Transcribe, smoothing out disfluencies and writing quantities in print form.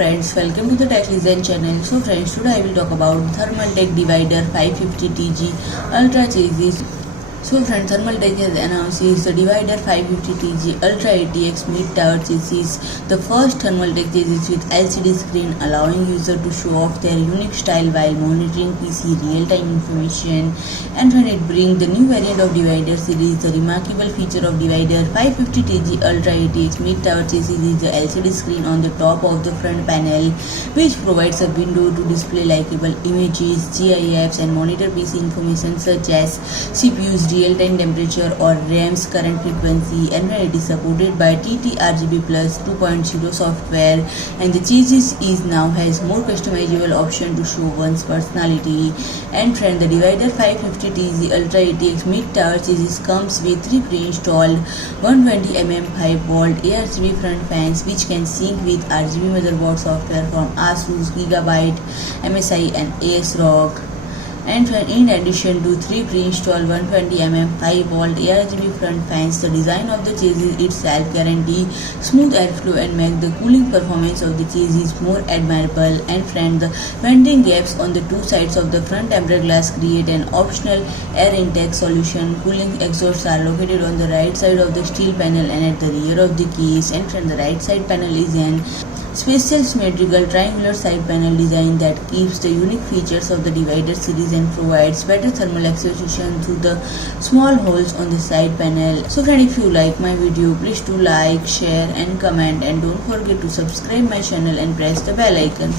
friends, welcome to the Tech Design channel. So friends, today I will talk about Thermaltake divider 550TG Ultra chassis. So friends, Thermaltake has announced the divider 550TG Ultra ATX mid-tower chassis, the first Thermaltake chassis with LCD screen allowing user to show off their unique style while monitoring PC real-time information. And when it brings the new variant of divider series, the remarkable feature of divider 550TG Ultra ATX mid-tower chassis is the LCD screen on the top of the front panel, which provides a window to display likable images, GIFs, and monitor PC information such as CPU's real-time temperature or RAM's current frequency. And when it is supported by TT RGB PLUS 2.0 software, and the chassis is now has more customizable option to show one's personality. And friend, the divider 550TG Ultra ATX mid-tower chassis comes with 3 pre-installed 120mm 5V ARGB front fans, which can sync with RGB motherboard software from ASUS, GIGABYTE, MSI, and ASRock. And in addition to 3 pre-installed 120mm 5V ARGB front fans, the design of the chassis itself guarantee smooth airflow and make the cooling performance of the chassis more admirable. And friend, the venting gaps on the two sides of the front tempered glass create an optional air intake solution. Cooling exhausts are located on the right side of the steel panel and at the rear of the case. And from the right side panel is an special symmetrical triangular side panel design that keeps the unique features of the divider series and provides better thermal exhaustion through the small holes on the side panel. So friend, if you like my video, please do like, share and comment, and don't forget to subscribe my channel and press the bell icon.